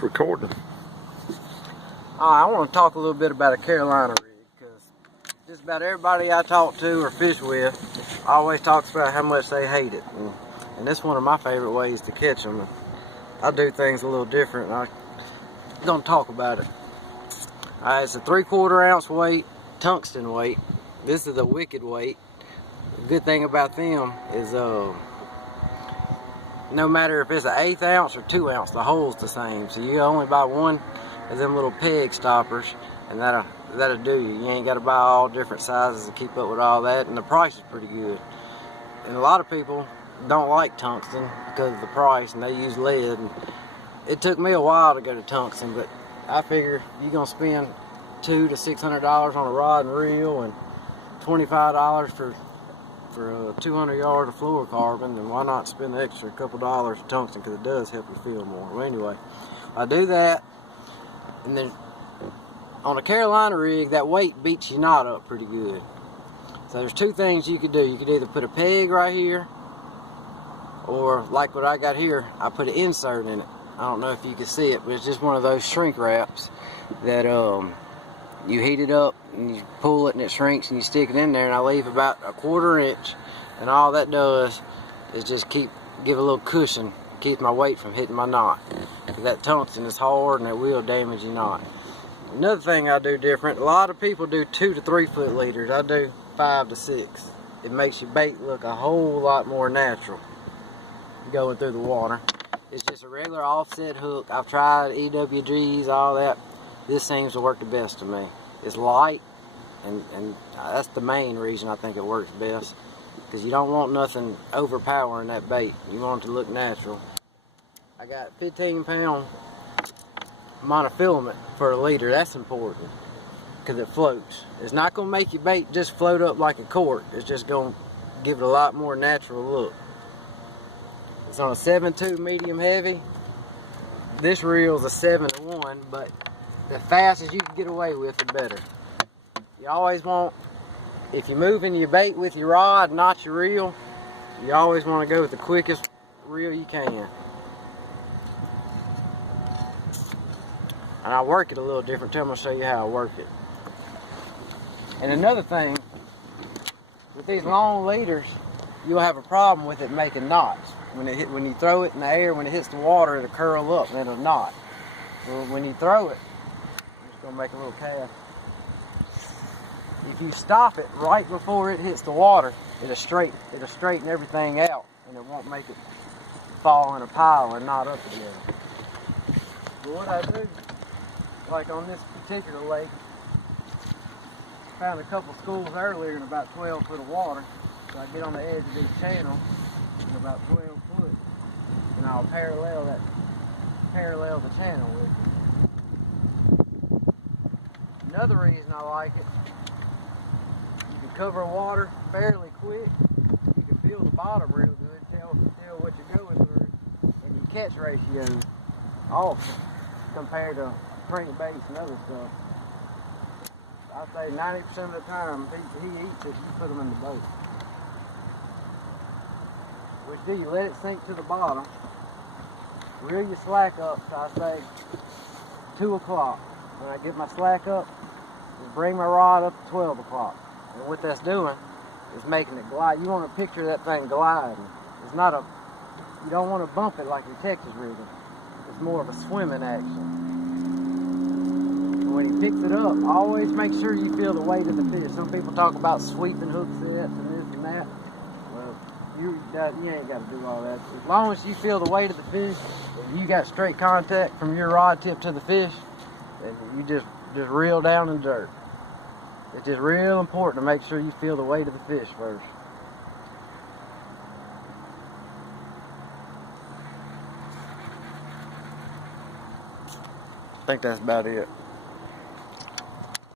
It's recording. I want to talk a little bit about a Carolina rig, because just about everybody I talk to or fish with always talks about how much they hate it. And this is one of my favorite ways to catch them. I do things a little different, and I'm going to talk about it. It's a 3/4 ounce weight, tungsten weight. This is the Wicked weight. The good thing about them is no matter if it's an 1/8 ounce or 2 ounce, the hole's the same. So you only buy one of them little peg stoppers, and that'll do you. You ain't got to buy all different sizes to keep up with all that, and the price is pretty good. And a lot of people don't like tungsten because of the price, and they use lead. And it took me a while to go to tungsten, but I figure you're gonna spend $200 to $600 on a rod and reel, and $25 for 200 yards of fluorocarbon, then why not spend the extra couple dollars of tungsten, because it does help you feel more. Well, anyway, I do that, and then on a Carolina rig, that weight beats your knot up pretty good. So there's two things you could do. You could either put a peg right here, or like what I got here, I put an insert in it. I don't know if you can see it, but it's just one of those shrink wraps that you heat it up and you pull it and it shrinks, and you stick it in there, and I leave about a 1/4 inch, and all that does is just give a little cushion, keep my weight from hitting my knot. That tungsten is hard and it will damage your knot. Another thing I do different, a lot of people do 2 to 3 foot leaders. I do 5 to 6. It makes your bait look a whole lot more natural going through the water. It's just a regular offset hook. I've tried EWGs, all that. This seems to work the best to me. It's light, and that's the main reason I think it works best, because you don't want nothing overpowering that bait. You want it to look natural. I got 15-pound monofilament for a leader. That's important, because it floats. It's not going to make your bait just float up like a cork. It's just going to give it a lot more natural look. It's on a 7.2 medium heavy. This reel is a 7-1, but the fastest you can get away with, the better. You always want, if you're moving your bait with your rod, not your reel, you always want to go with the quickest reel you can. And I work it a little different too. I'm going to show you how I work it. And another thing, with these long leaders, you'll have a problem with it making knots. When you throw it in the air, when it hits the water, it'll curl up and it'll knot. Well, when you throw it, I'm just gonna make a little cast. If you stop it right before it hits the water, it'll straighten everything out, and it won't make it fall in a pile and knot up together. But what I do, like on this particular lake, found a couple schools earlier in about 12 foot of water. So I get on the edge of this channel in about 12 foot, and I'll parallel the channel with it. Another reason I like it, you can cover water fairly quick. You can feel the bottom real good, tell what you're going through, and your catch ratio is awesome compared to crankbaits and other stuff. I say 90% of the time he eats it, you put him in the boat. Which do you let it sink to the bottom, reel your slack up, so I say 2 o'clock. When I get my slack up, just bring my rod up to 12 o'clock. And what that's doing is making it glide. You want to picture that thing gliding. It's not you don't want to bump it like your Texas rigging. It's more of a swimming action. And when he picks it up, always make sure you feel the weight of the fish. Some people talk about sweeping hook sets and this and that. You ain't got to do all that. As long as you feel the weight of the fish, and you got straight contact from your rod tip to the fish, then you just reel down in dirt. It's just real important to make sure you feel the weight of the fish first. I think that's about it.